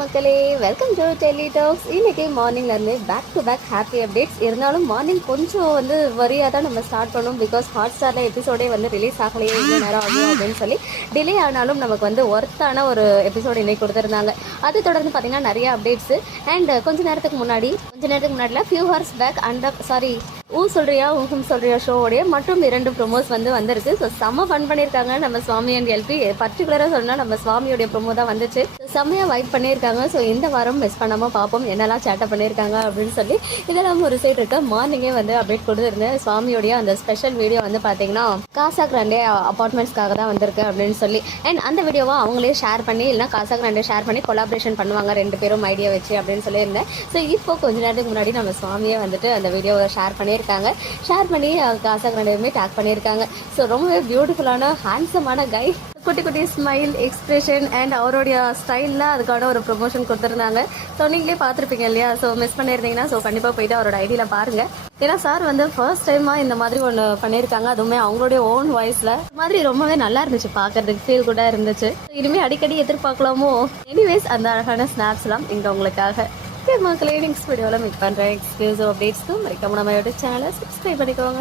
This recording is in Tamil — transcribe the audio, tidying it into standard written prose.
மக்களே, வெல்கம் டு டெல்லி டாக்ஸ். இன்னைக்கு மார்னிங்லேருந்து back to back happy updates. இருந்தாலும் மார்னிங் கொஞ்சம் வரியாக தான் நம்ம ஸ்டார்ட் பண்ணோம். பிகாஸ் ஹாட் ஸ்டாரில் எபிசோடே ரிலீஸ் ஆகலையே, இவ்வளோ நேரம் ஆகும் அப்படின்னு சொல்லி டிலே ஆனாலும் நமக்கு ஒர்த்தான ஒரு எபிசோடு இன்னைக்கு கொடுத்துருந்தாங்க. அது தொடர்ந்து பார்த்தீங்கன்னா நிறைய அப்டேட்ஸு. அண்ட் கொஞ்ச நேரத்துக்கு முன்னாடியில் ஃபியூ ஹவர்ஸ் பேக் சொல்றியா ஷோவோடைய மற்றும் 2 ப்ரொமோஸ் வந்திருக்கு. ஸோ செம்ம ஃபன் பண்ணியிருக்காங்க நம்ம சுவாமி அண்ட் எல்பி. பர்டிகுலராக சொன்னால் நம்ம சுவாமியோடைய ப்ரொமோ தான் வந்துச்சு. செம்மையாக வைப் பண்ணியிருக்காங்க. ஸோ இந்த வாரம் மிஸ் பண்ணாமல் பார்ப்போம் என்னெல்லாம் சேட்டை பண்ணியிருக்காங்க அப்படின்னு சொல்லி. இதெல்லாம் ஒரு சைடு இருக்க மார்னிங்கே அப்டேட் கொடுத்துருந்தேன். சுவாமியோடைய அந்த ஸ்பெஷல் வீடியோ பார்த்தீங்கன்னா காசா கிராண்டே அப்பார்ட்மெண்ட்ஸ்க்காக தான் வந்திருக்கு அப்படின்னு சொல்லி. அண்ட் அந்த வீடியோவை அவங்களே ஷேர் பண்ணி இல்லைனா காசா கிராண்டே ஷேர் பண்ணி கொலாபரேஷன் பண்ணுவாங்க 2 பேரும் ஐடியா வச்சு அப்படின்னு சொல்லியிருந்தேன். ஸோ இப்போ கொஞ்ச நேரத்துக்கு முன்னாடி நம்ம சுவாமியை அந்த வீடியோவை ஷேர் பண்ணி காசா கிராண்டேயுமே டேக் பண்ணியிருக்காங்க. ஸோ ரொம்பவே பியூட்டிஃபுல்லான ஹேண்ட்ஸமான கை, குட்டி குட்டி ஸ்மைல் எக்ஸ்பிரஷன் அண்ட் அவருடைய ஸ்டைலில் அதுக்கான ஒரு ப்ரொமோஷன் கொடுத்துருந்தாங்க. ஸோ நீங்களே பார்த்துருப்பீங்க இல்லையா? ஸோ மிஸ் பண்ணியிருந்தீங்கன்னா கண்டிப்பாக போயிட்டு அவரோட ஐடியில் பாருங்கள். ஏன்னா சார் ஃபர்ஸ்ட் டைமாக இந்த மாதிரி ஒன்று பண்ணியிருக்காங்க. அதுவுமே அவங்களுடைய ஓன் வாய்ஸில் மாதிரி ரொம்பவே நல்லா இருந்துச்சு பார்க்கறதுக்கு, ஃபீல் கூட இருந்துச்சு. இனிமேல் அடிக்கடி எதிர்பார்க்கலாமோ? எனிவேஸ் அந்த அழகான ஸ்னாப்ஸ்லாம் இங்கே உங்களுக்காக. மக்களே, நெக்ஸ்ட் வீடியோவில் மீட் பண்ணுறேன். எக்ஸ்க்ளூசிவ் அப்டேட்ஸ்க்கும் மறக்காம நம்ம யூடியூப் சேனலை சப்ஸ்கிரைப் பண்ணிக்கோங்க.